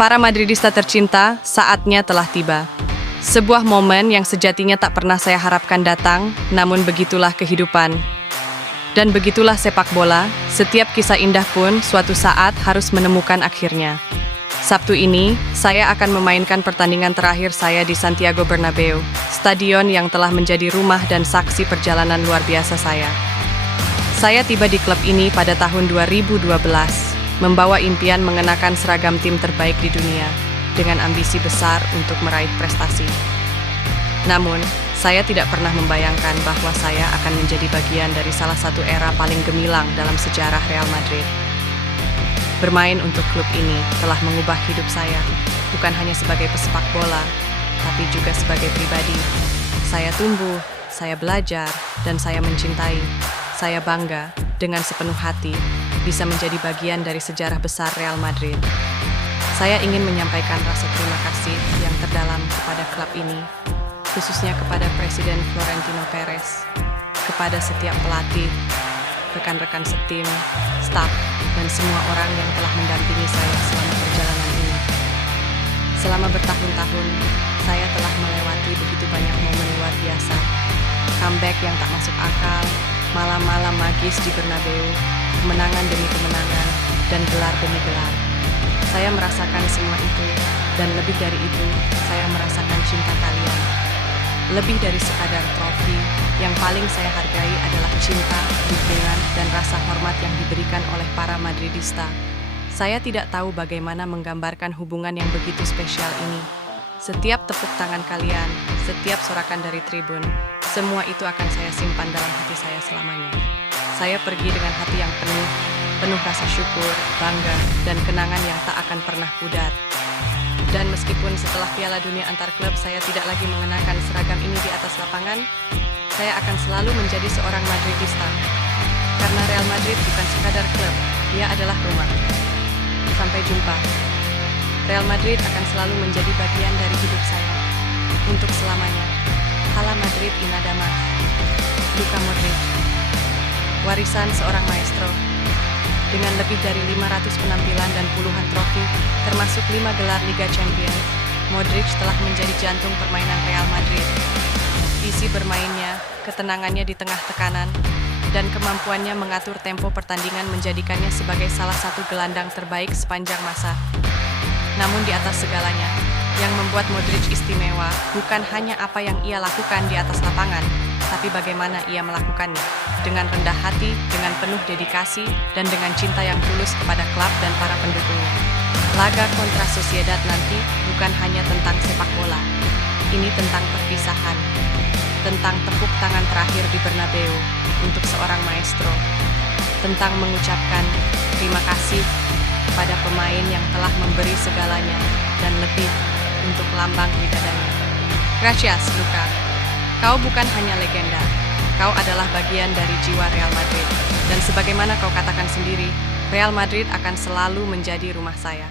Para Madridista tercinta, saatnya telah tiba. Sebuah momen yang sejatinya tak pernah saya harapkan datang, namun begitulah kehidupan. Dan begitulah sepak bola, setiap kisah indah pun suatu saat harus menemukan akhirnya. Sabtu ini, saya akan memainkan pertandingan terakhir saya di Santiago Bernabeu, stadion yang telah menjadi rumah dan saksi perjalanan luar biasa saya. Saya tiba di klub ini pada tahun 2012, membawa impian mengenakan seragam tim terbaik di dunia, dengan ambisi besar untuk meraih prestasi. Namun, saya tidak pernah membayangkan bahwa saya akan menjadi bagian dari salah satu era paling gemilang dalam sejarah Real Madrid. Bermain untuk klub ini telah mengubah hidup saya, bukan hanya sebagai pesepak bola, tapi juga sebagai pribadi. Saya tumbuh, saya belajar, dan saya mencintai. Saya bangga dengan sepenuh hati bisa menjadi bagian dari sejarah besar Real Madrid. Saya ingin menyampaikan rasa terima kasih yang terdalam kepada klub ini, khususnya kepada Presiden Florentino Perez, kepada setiap pelatih, rekan-rekan setim, staf, dan semua orang yang telah mendampingi saya selama perjalanan ini. Selama bertahun-tahun, saya telah melewati begitu banyak momen luar biasa, comeback yang tak masuk akal, malam-malam magis di Bernabeu, kemenangan demi kemenangan, dan gelar demi gelar. Saya merasakan semua itu, dan lebih dari itu, saya merasakan cinta kalian. Lebih dari sekadar trofi, yang paling saya hargai adalah cinta, dukungan, dan rasa hormat yang diberikan oleh para Madridista. Saya tidak tahu bagaimana menggambarkan hubungan yang begitu spesial ini. Setiap tepuk tangan kalian, setiap sorakan dari tribun, semua itu akan saya simpan dalam hati saya selamanya. Saya pergi dengan hati yang penuh rasa syukur, bangga, dan kenangan yang tak akan pernah pudar. Dan meskipun setelah Piala Dunia antar klub saya tidak lagi mengenakan seragam ini di atas lapangan, saya akan selalu menjadi seorang Madridista. Karena Real Madrid bukan sekadar klub, ia adalah rumah. Sampai jumpa. Real Madrid akan selalu menjadi bagian dari hidup saya. Untuk selamanya. Hala Madrid y nada más. Luka Modric. Warisan seorang maestro. Dengan lebih dari 500 penampilan dan puluhan trofi, termasuk 5 gelar Liga Champions, Modric telah menjadi jantung permainan Real Madrid. Visi bermainnya, ketenangannya di tengah tekanan, dan kemampuannya mengatur tempo pertandingan menjadikannya sebagai salah satu gelandang terbaik sepanjang masa. Namun di atas segalanya, yang membuat Modric istimewa bukan hanya apa yang ia lakukan di atas lapangan, tapi bagaimana ia melakukannya, dengan rendah hati, dengan penuh dedikasi, dan dengan cinta yang tulus kepada klub dan para pendukungnya. Laga kontra Sociedad nanti bukan hanya tentang sepak bola. Ini tentang perpisahan, tentang tepuk tangan terakhir di Bernabeu untuk seorang maestro, tentang mengucapkan terima kasih kepada pemain yang telah memberi segalanya dan lebih untuk lambang lidahnya. Gracias, Luka. Kau bukan hanya legenda, kau adalah bagian dari jiwa Real Madrid. Dan sebagaimana kau katakan sendiri, Real Madrid akan selalu menjadi rumah saya.